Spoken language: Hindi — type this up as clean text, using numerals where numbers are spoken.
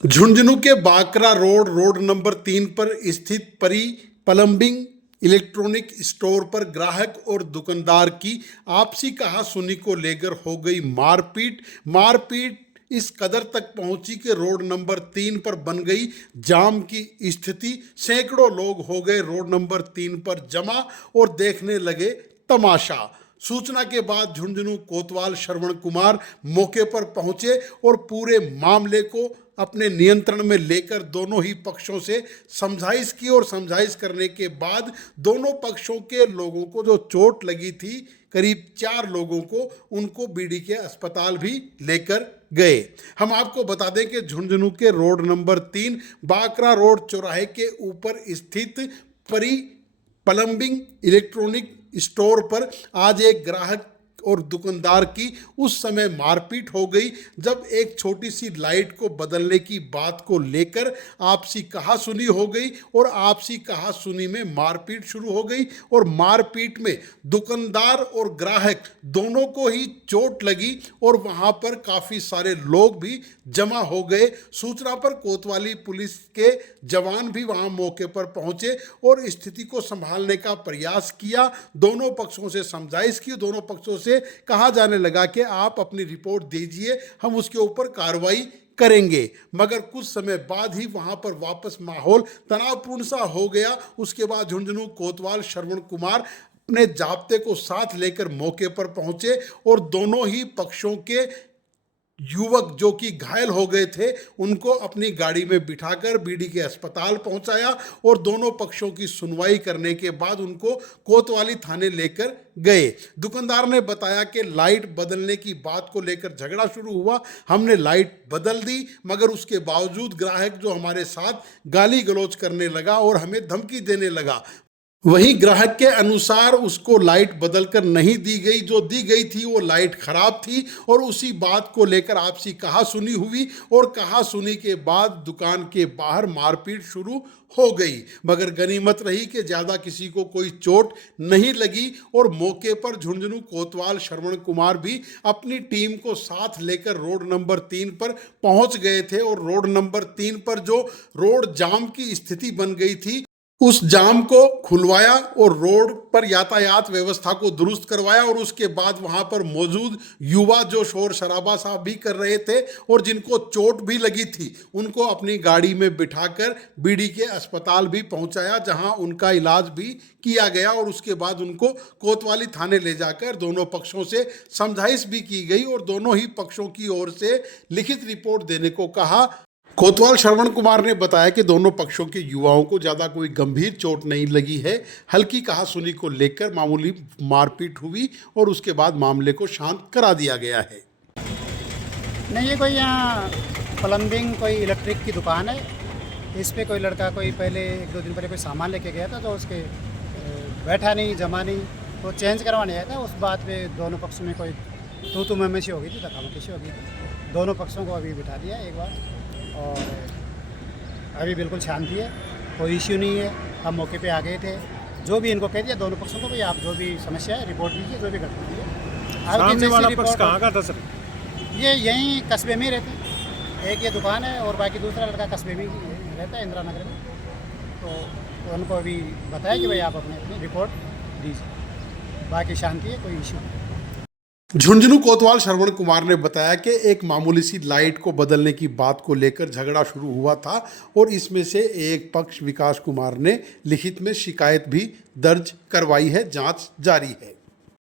झुंझुनू के बाकरा रोड नंबर 3 पर स्थित परी प्लम्बिंग इलेक्ट्रॉनिक स्टोर पर ग्राहक और दुकानदार की आपसी कहासुनी को लेकर हो गई मारपीट इस कदर तक पहुंची कि रोड नंबर 3 पर बन गई जाम की स्थिति। सैकड़ों लोग हो गए रोड नंबर 3 पर जमा और देखने लगे तमाशा। सूचना के बाद झुंझुनू कोतवाल श्रवण कुमार मौके पर पहुंचे और पूरे मामले को अपने नियंत्रण में लेकर दोनों ही पक्षों से समझाइश की और समझाइश करने के बाद दोनों पक्षों के लोगों को जो चोट लगी थी, करीब 4 लोगों को, उनको बीडी के अस्पताल भी लेकर गए। हम आपको बता दें कि झुंझुनू के रोड नंबर 3 बाकरा रोड चौराहे के ऊपर स्थित परी प्लम्बिंग इलेक्ट्रॉनिक स्टोर पर आज एक ग्राहक और दुकानदार की उस समय मारपीट हो गई जब एक छोटी सी लाइट को बदलने की बात को लेकर आपसी कहासुनी हो गई और आपसी कहासुनी में मारपीट शुरू हो गई और मारपीट में दुकानदार और ग्राहक दोनों को ही चोट लगी और वहां पर काफ़ी सारे लोग भी जमा हो गए। सूचना पर कोतवाली पुलिस के जवान भी वहां मौके पर पहुंचे और स्थिति को संभालने का प्रयास किया। दोनों पक्षों से समझाइश की, दोनों पक्षों से कहा जाने लगा कि आप अपनी रिपोर्ट दीजिए, हम उसके ऊपर कार्रवाई करेंगे। मगर कुछ समय बाद ही वहां पर वापस माहौल तनावपूर्ण सा हो गया। उसके बाद झुंझुनू कोतवाल श्रवण कुमार अपने जाब्ते को साथ लेकर मौके पर पहुंचे और दोनों ही पक्षों के युवक जो कि घायल हो गए थे उनको अपनी गाड़ी में बिठाकर बीडी के अस्पताल पहुंचाया और दोनों पक्षों की सुनवाई करने के बाद उनको कोतवाली थाने लेकर गए। दुकानदार ने बताया कि लाइट बदलने की बात को लेकर झगड़ा शुरू हुआ, हमने लाइट बदल दी, मगर उसके बावजूद ग्राहक जो हमारे साथ गाली गलौज करने लगा और हमें धमकी देने लगा। वहीं ग्राहक के अनुसार उसको लाइट बदलकर नहीं दी गई, जो दी गई थी वो लाइट खराब थी और उसी बात को लेकर आपसी कहासुनी हुई और कहासुनी के बाद दुकान के बाहर मारपीट शुरू हो गई। मगर गनीमत रही कि ज़्यादा किसी को कोई चोट नहीं लगी और मौके पर झुंझुनू कोतवाल श्रवण कुमार भी अपनी टीम को साथ लेकर रोड नंबर 3 पर पहुंच गए थे और रोड नंबर 3 पर जो रोड जाम की स्थिति बन गई थी उस जाम को खुलवाया और रोड पर यातायात व्यवस्था को दुरुस्त करवाया और उसके बाद वहां पर मौजूद युवा जो शोर शराबा सा भी कर रहे थे और जिनको चोट भी लगी थी उनको अपनी गाड़ी में बिठाकर बीडी के अस्पताल भी पहुंचाया, जहां उनका इलाज भी किया गया और उसके बाद उनको कोतवाली थाने ले जाकर दोनों पक्षों से समझाइश भी की गई और दोनों ही पक्षों की ओर से लिखित रिपोर्ट देने को कहा। कोतवाल श्रवण कुमार ने बताया कि दोनों पक्षों के युवाओं को ज़्यादा कोई गंभीर चोट नहीं लगी है, हल्की कहासुनी को लेकर मामूली मारपीट हुई और उसके बाद मामले को शांत करा दिया गया है। नहीं, ये कोई यहाँ प्लम्बिंग कोई इलेक्ट्रिक की दुकान है। इस पे कोई लड़का कोई पहले 1-2 दिन पहले कोई सामान लेके गया था तो उसके बैठा नहीं, जमा नहीं, तो चेंज करवाने आया था। उस बात पे दोनों पक्षों में कोई तू मैं सी हो गई थी, धक्का-मुक्की हो गई थी। दोनों पक्षों को अभी बिठा दिया एक बार और अभी बिल्कुल शांति है, कोई इश्यू नहीं है। हम मौके पे आ गए थे, जो भी इनको कह दिया दोनों पक्षों को भी आप जो भी समस्या है रिपोर्ट दीजिए, जो भी कर दीजिए। सामने वाला पक्ष कहाँ का था सर? ये यहीं कस्बे में रहते हैं, एक ये दुकान है और बाकी दूसरा लड़का कस्बे में रहता है, इंदिरा नगर में। तो उनको अभी बताया कि भाई आप अपनी रिपोर्ट दीजिए, बाकी शांति है, कोई इश्यू नहीं। झुंझुनू कोतवाल श्रवण कुमार ने बताया कि एक मामूली सी लाइट को बदलने की बात को लेकर झगड़ा शुरू हुआ था और इसमें से एक पक्ष विकास कुमार ने लिखित में शिकायत भी दर्ज करवाई है, जांच जारी है।